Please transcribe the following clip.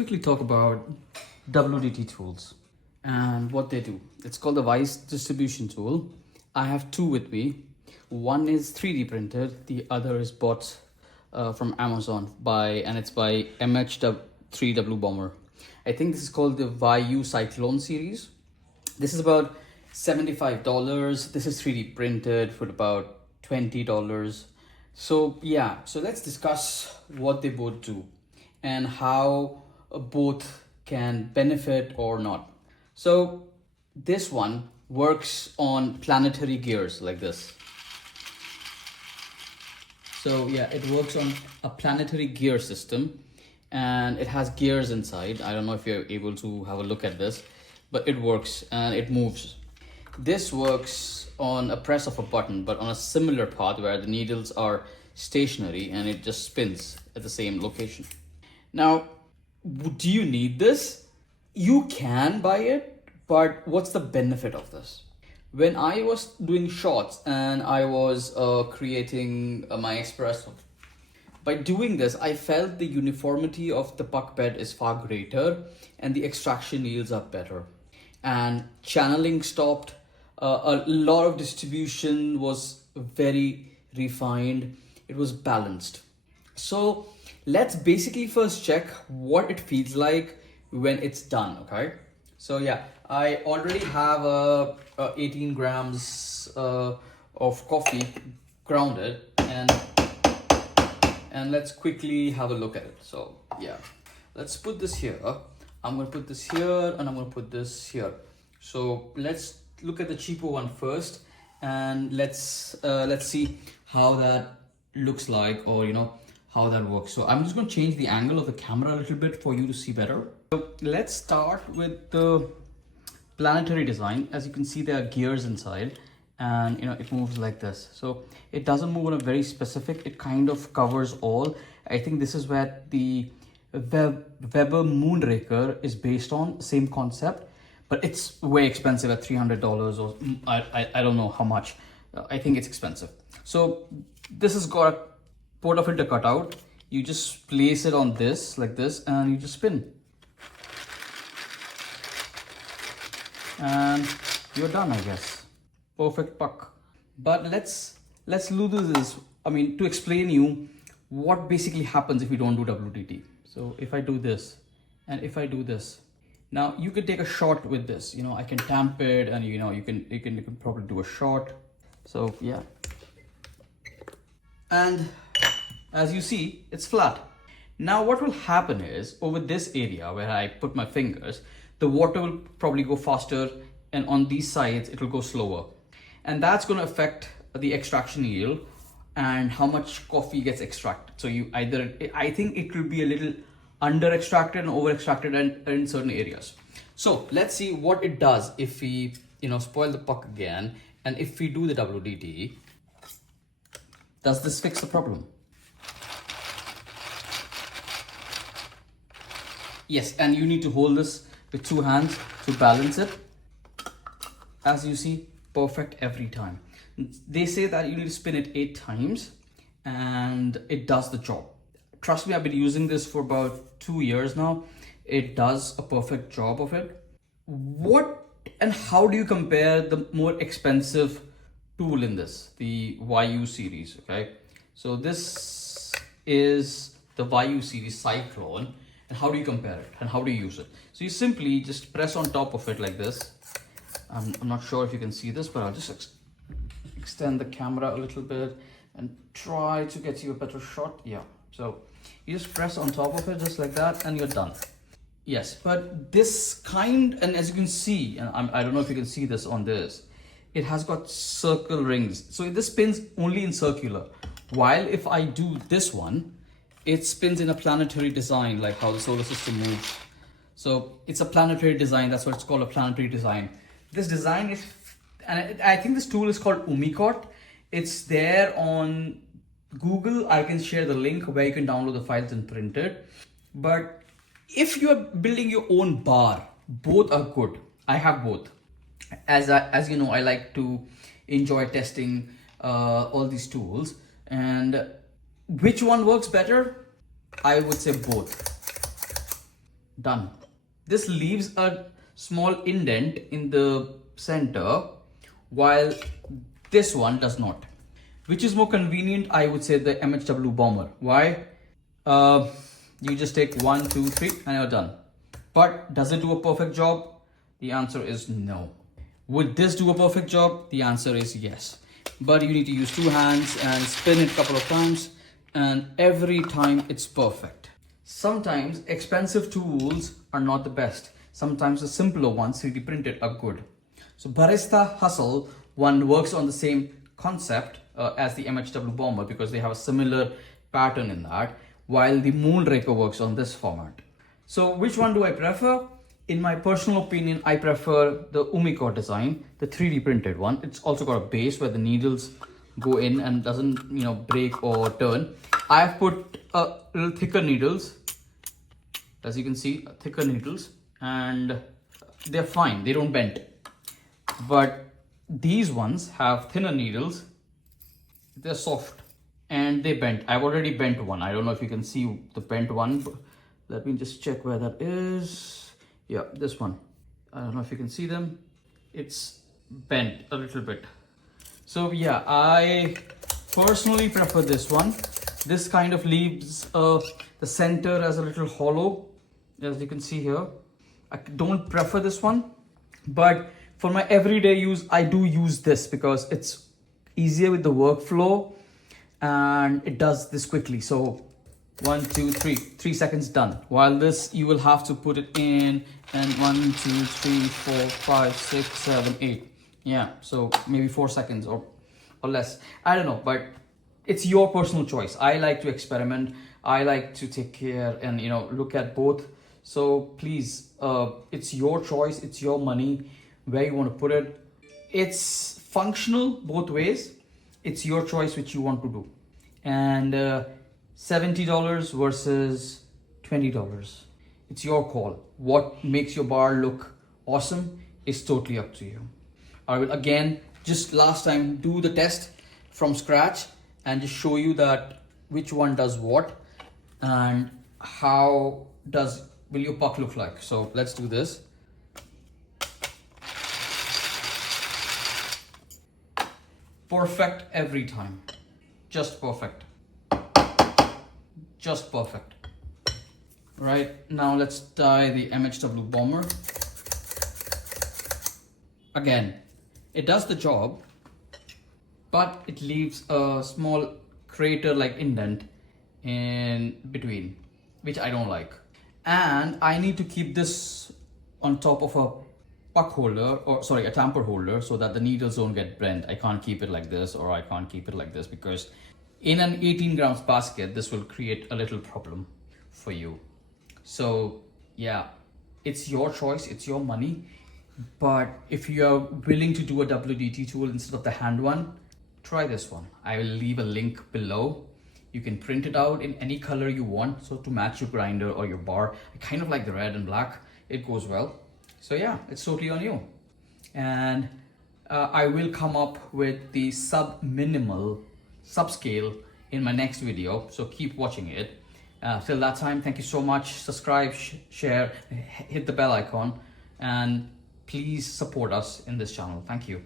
Quickly talk about WDT tools and what they do. It's called the Vice distribution tool. I have two with me. One is 3D printed, the other is bought from Amazon and it's by MH3W Bomber. I think this is called the YU Cyclone series. This is about $75. This is 3D printed for about $20. So let's discuss what they both do and how both can benefit or not. So this one works on planetary gears like this. So yeah, it works on a planetary gear system and it has gears inside. I don't know if you're able to have a look at this, but it works and it moves. This works on a press of a button, but on a similar path where the needles are stationary and it just spins at the same location. Now, do you need this? You can buy it, but what's the benefit of this? When I was doing shots and I was creating my espresso, by doing this, I felt the uniformity of the puck bed is far greater and the extraction yields are better. And channeling stopped, a lot of distribution was very refined, it was balanced. So let's basically first check what it feels like when it's done, okay? So yeah, I already have 18 grams of coffee grounded and let's quickly have a look at it. So yeah, let's put this here. I'm gonna put this here and I'm gonna put this here. So let's look at the cheaper one first and let's see how that looks like, or how that works. So I'm just going to change the angle of the camera a little bit for you to see better. So let's start with the planetary design. As you can see, there are gears inside and it moves like this. So it doesn't move on a very specific, it kind of covers all. I think this is where the Weber Moonraker is based on, same concept, but it's way expensive at $300 or I don't know how much. I think it's expensive. So this has got a portafilter cutout. You just place it on this like this and you just spin and you're done, I guess. Perfect puck. But let's do this, to explain you what basically happens if you don't do WDT. So if I do this and if I do this, now you could take a shot with this. I can tamp it and you can probably do a shot. So yeah, and as you see, it's flat. Now what will happen is, over this area where I put my fingers, the water will probably go faster and on these sides it will go slower, and that's going to affect the extraction yield and how much coffee gets extracted. So I think it will be a little under extracted and over extracted in certain areas. So let's see what it does if we spoil the puck again and if we do the WDT. Does this fix the problem? Yes, and you need to hold this with two hands to balance it. As you see, perfect every time. They say that you need to spin it 8 times and it does the job. Trust me, I've been using this for about 2 years now. It does a perfect job of it. What and how do you compare the more expensive tool in this, the YU series? Okay, so this is the YU series Cyclone, and how do you compare it and how do you use it? So you simply just press on top of it like this. I'm not sure if you can see this, but I'll just extend the camera a little bit and try to get you a better shot. Yeah, so you just press on top of it just like that and you're done. Yes, but this kind, and as you can see, and I don't know if you can see this on this, it has got circle rings. So this spins only in circular. While if I do this one, it spins in a planetary design, like how the solar system moves. So it's a planetary design. That's what it's called, a planetary design. This design is, and I think this tool is called Umicot. It's there on Google. I can share the link where you can download the files and print it. But if you're building your own bar, both are good. I have both. As you know, I like to enjoy testing all these tools, and which one works better? I would say both. Done. This leaves a small indent in the center, while this one does not. Which is more convenient? I would say the MHW Bomber. Why? You just take 1, 2, 3 and you're done. But does it do a perfect job? The answer is no. Would this do a perfect job? The answer is yes. But you need to use 2 hands and spin it a couple of times, and every time it's perfect. Sometimes expensive tools are not the best. Sometimes the simpler ones, 3D printed, are good. So Barista Hustle one works on the same concept as the MHW Bomber because they have a similar pattern in that, while the Moonraker works on this format. So which one do I prefer? In my personal opinion, I prefer the Umicore design, the 3D printed one. It's also got a base where the needles go in and doesn't, break or turn. I've put a little thicker needles, as you can see, thicker needles, and they're fine. They don't bend. But these ones have thinner needles. They're soft and they bent. I've already bent one. I don't know if you can see the bent one. Let me just check where that is. Yeah, this one. I don't know if you can see them. It's bent a little bit. So yeah, I personally prefer this one. This kind of leaves the center as a little hollow, as you can see here. I don't prefer this one, but for my everyday use, I do use this because it's easier with the workflow and it does this quickly. So 1, 2, 3, 3 seconds done. While this, you will have to put it in and 1, 2, 3, 4, 5, 6, 7, 8. Yeah, so maybe 4 seconds or less. I don't know, but it's your personal choice. I like to experiment. I like to take care and look at both. So please, it's your choice. It's your money. Where you want to put it. It's functional both ways. It's your choice which you want to do. And $70 versus $20. It's your call. What makes your bar look awesome is totally up to you. I will again, just last time, do the test from scratch and just show you that which one does what and how will your puck look like. So let's do this. Perfect every time. Just perfect. Just perfect. Right, now let's die the MHW Bomber. Again, it does the job, but it leaves a small crater-like indent in between, which I don't like. And I need to keep this on top of a puck holder, or sorry, a tamper holder, so that the needles don't get bent. I can't keep it like this, or I can't keep it like this, because in an 18 grams basket, this will create a little problem for you. So yeah, it's your choice, it's your money. But if you are willing to do a WDT tool instead of the hand one, try this one. I will leave a link below. You can print it out in any color you want, so to match your grinder or your bar. I kind of like the red and black, it goes well. So yeah, it's totally on you. And I will come up with the sub-minimal subscale in my next video, so keep watching it. Till that time, thank you so much. Subscribe, share, hit the bell icon, and please support us in this channel. Thank you.